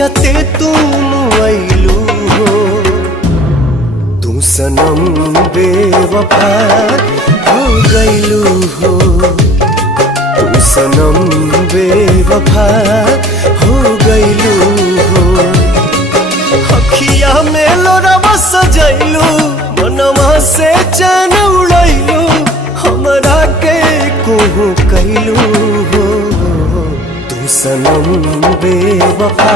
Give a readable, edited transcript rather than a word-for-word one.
जियते तुम आइलू हो तू सनम बेवफा हो गइलू हो तू सनम बेवफा हो गइलू हो अखिया में लोरवा सजैलू मनवा से चैन उड़ैलू हमरा के कोहू कैलू हो तू सनम बेवफा